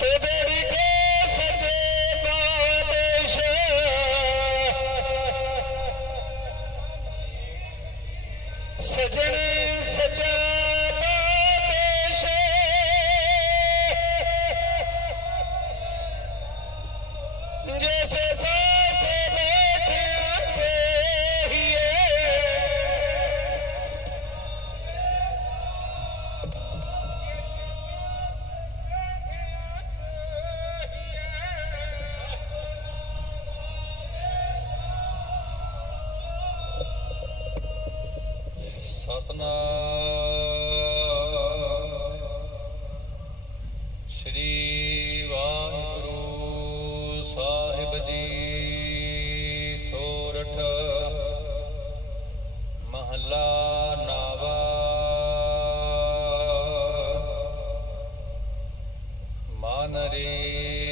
todo Satnam ਸ੍ਰੀ ਵਾਹਿਗੁਰੂ ਸਾਹਿਬ ਜੀ ਸੋਰਠ ਮਹਲਾ ਨਾਵਾ। ਮਨ ਰੇ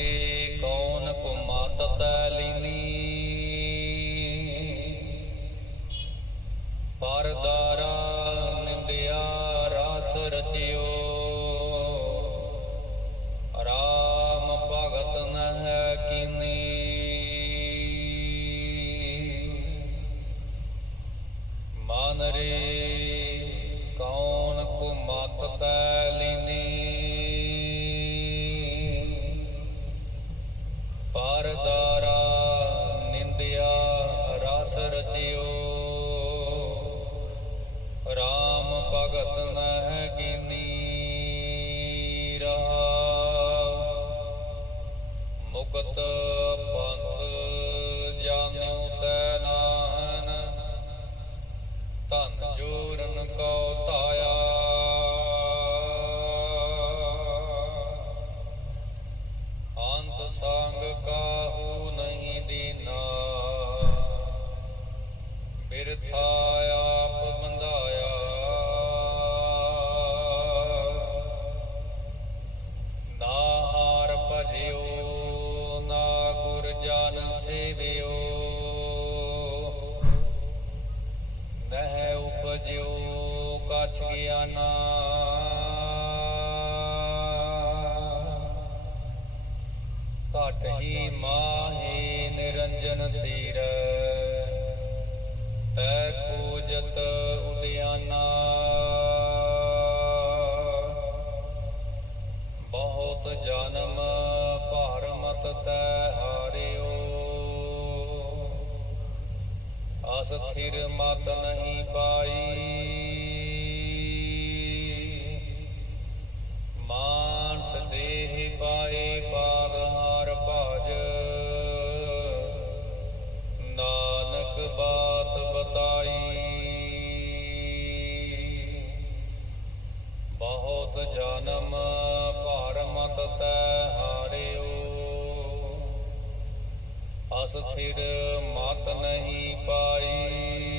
ਉਪਜਿਓ ਕਛ ਗਿਆਨਾ ਘਟ ਹੀ ਮਾਹੀ ਨਿਰੰਜਨ ਤੀਰ ਤੈ ਖੋਜਤ ਉਦਿਆਨਾ। ਬਹੁਤ ਜਨਮ ਭਾਰ ਮਤ ਤੈ ਹਾਰਿਓ। ਅਸਥਿਰ ਮਤ ਨਹੀਂ ਪਾਈ। ਮਾਨਸ ਪਾਏ ਪਾਦ ਹਾਰ ਭਾਜ। ਨਾਨਕ ਬਾਤ ਬਤਾਈ। ਬਹੁਤ ਜਨਮ ਭਾਰ ਮਤ ਤੈ ਹਾਰਿਓ। ਅਸਥਿਰ ਮਤ ਨਹੀਂ ਪਾਈ।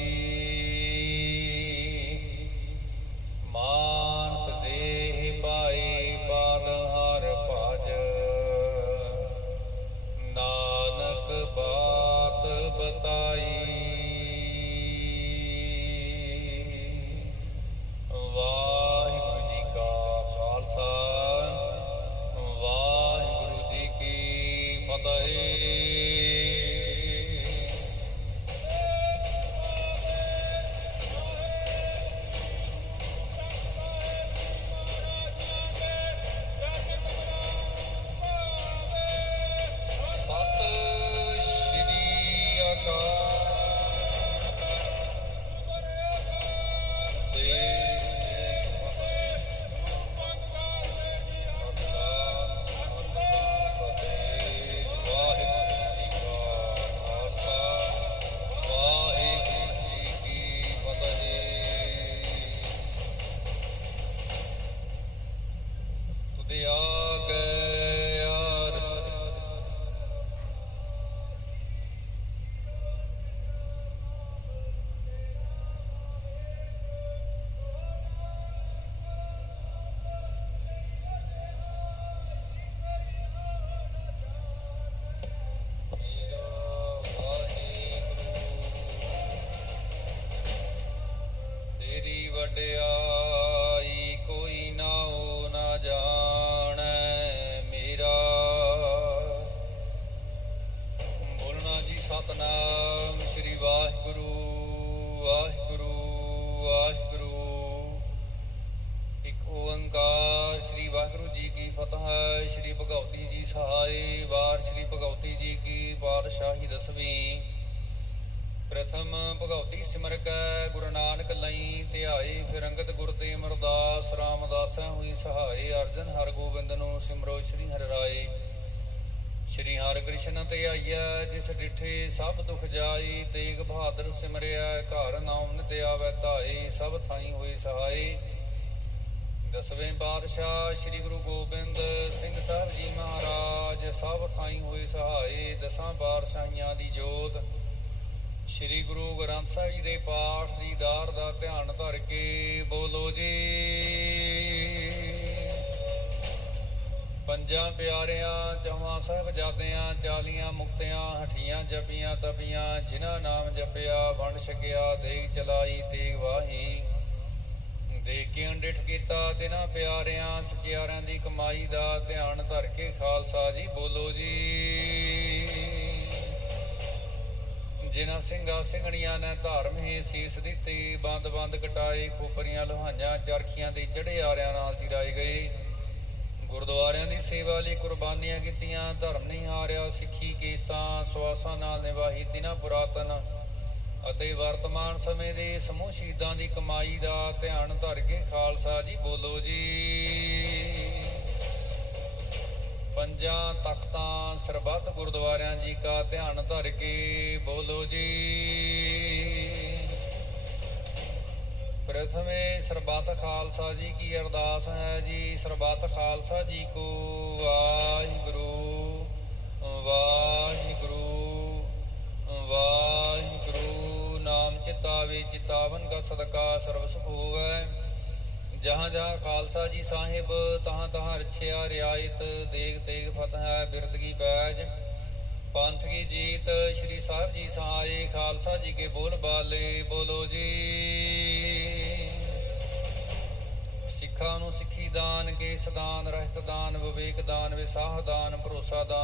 ਜੀ ਸਹਾਈ ਵਾਰ ਸ੍ਰੀ ਭਗਵਤੀ ਜੀ ਕੀ ਪਾਤਸ਼ਾਹੀ ਦਸਵੀਂ। ਪ੍ਰਥਮ ਭਗਵਤੀ ਸਿਮਰ ਗੁਰੂ ਨਾਨਕ ਲਈ ਧਿਆਏ ਫਿਰ ਅੰਗਤ ਗੁਰ ਤੇ ਅਮਰਦਾਸ ਰਾਮਦਾਸੈ ਹੋਈ ਸਹਾਈ ਅਰਜਨ ਹਰ ਗੋਬਿੰਦ ਨੂੰ ਸਿਮਰੋ ਸ੍ਰੀ ਹਰਿ ਰਾਏ। ਸ਼੍ਰੀ ਹਰਿਕ੍ਰਿਸ਼ਨ ਤੇ ਆਈਐ, ਜਿਸ ਡਿਠੇ ਸਭ ਦੁਖ ਜਾਈ ਤੇਗ ਬਹਾਦਰ ਸਿਮਰਿਆ, ਘਰ ਨਾਮ ਨਿਤ ਆਵੈ ਧਾਈ ਸਭ ਥਾਈ ਹੋਈ ਸਹਾਈ ਦਸਵੇਂ ਪਾਤਸ਼ਾਹ ਸ੍ਰੀ ਗੁਰੂ ਗੋਬਿੰਦ ਸਿੰਘ ਸਾਹਿਬ ਜੀ ਮਹਾਰਾਜ, ਸਭ ਥਾਈ ਹੋਏ ਸਹਾਈ ਦਸਾਂ ਪਾਤਸ਼ਾਹੀਆਂ ਦੀ ਜੋਤ। ਸ੍ਰੀ ਗੁਰੂ ਗ੍ਰੰਥ ਸਾਹਿਬ ਜੀ ਦੇ ਪਾਠ ਦੀ ਦਾਰ ਦਾ ਧਿਆਨ ਧਰ ਕੇ ਬੋਲੋ ਜੀ। ਪੰਜਾਂ ਪਿਆਰਿਆਂ ਚੌਹਾਂ ਸਾਹਿਬਜ਼ਾਦਿਆਂ, ਚਾਲੀਆਂ ਮੁਕਤਿਆਂ, ਹਠੀਆਂ ਜਪੀਆਂ, ਤਪੀਆਂ, ਜਿਨ੍ਹਾਂ ਨਾਮ ਜਪਿਆ, ਵੰਡ ਛਕਿਆ, ਦੇਗ ਚਲਾਈ, ਤੇਗ ਵਾਹੀ। ਕੇ ਅੰਡਿਠ ਕੀਤਾ ਤਿਨਾਂ ਪਿਆਰਿਆਂ, ਸਚਿਆਰਿਆਂ ਦੀ ਕਮਾਈ ਦਾ ਧਿਆਨ ਧਰ ਕੇ ਖਾਲਸਾ ਜੀ, ਬੋਲੋ ਜੀ। ਜਿਨ੍ਹਾਂ ਸਿੰਘਾਂ ਸਿੰਘਣੀਆਂ ਨੇ ਧਰਮ ਹੀ ਸੀਸ ਦਿੱਤੀ, ਬੰਦ ਬੰਦ ਕਟਾਏ ਖੋਪਰੀਆਂ, ਲੋਹਾਈਆਂ, ਚਰਖੀਆਂ ਤੇ ਚੜੇ ਆਰਿਆਂ ਨਾਲ ਚਿਰਾਏ ਗਏ ਗੁਰਦੁਆਰਿਆਂ ਦੀ ਸੇਵਾ ਲਈ ਕੁਰਬਾਨੀਆਂ ਕੀਤੀਆਂ, ਧਰਮ ਨਹੀਂ ਹਾਰਿਆ, ਸਿੱਖੀ ਕੇਸਾਂ, ਸਵਾਸਾਂ ਨਾਲ ਨਿਵਾਹੀ ਤਿਨਾਂ ਪੁਰਾਤਨ। ਅਤੇ ਵਰਤਮਾਨ ਸਮੇਂ ਦੇ ਸਮੂਹ ਸ਼ਹੀਦਾਂ ਦੀ ਕਮਾਈ ਦਾ ਧਿਆਨ ਧਰ ਕੇ ਖਾਲਸਾ ਜੀ, ਬੋਲੋ ਜੀ। ਪੰਜਾਂ ਤਖਤਾਂ ਸਰਬੱਤ ਗੁਰਦੁਆਰਿਆਂ ਜੀ ਕਾ ਧਿਆਨ ਧਰ ਕੇ ਬੋਲੋ ਜੀ। ਪ੍ਰਥਮੇ ਸਰਬੱਤ ਖਾਲਸਾ ਜੀ ਕੀ ਅਰਦਾਸ ਹੈ ਜੀ? ਸਰਬੱਤ ਖਾਲਸਾ ਜੀ ਕੋ ਵਾਹਿਗੁਰੂ ਵਾਹਿਗੁਰੂ ਵਾਹਿਗੁਰੂ। ਨਾਮ ਚਿਤਾਵੇ ਚਿਤਾਵਨ ਕਾ ਸਦਕਾ ਸਰਬ ਸੁਖ ਹੋਵੈ। ਜਹਾਂ ਜਹਾਂ ਖਾਲਸਾ ਜੀ ਸਾਹਿਬ, ਤਹਾਂ ਤਹਾਂ ਰਛਿਆ ਰਿਆਇਤ, ਦੇਗ ਤੇਗ ਫਤਿਹ ਹੈ ਬਿਰਦ ਕੀ ਬੈਜ ਪੰਥ ਕੀ ਜੀਤ, ਸ਼੍ਰੀ ਸਾਹਿਬ ਜੀ ਸਹਾਏ, ਖਾਲਸਾ ਜੀ ਕੇ ਬੋਲ ਬਾਲੇ, ਬੋਲੋ ਜੀ। ਸਿੱਖਾਂ ਨੂੰ ਸਿੱਖੀ ਦਾਨ, ਕੇਸ ਦਾਨ, ਰਹਿਤ ਦਾਨ, ਵਿਵੇਕ ਦਾਨ, ਵਿਸਾਹ ਦਾਨ, ਭਰੋਸਾ ਦਾਨ।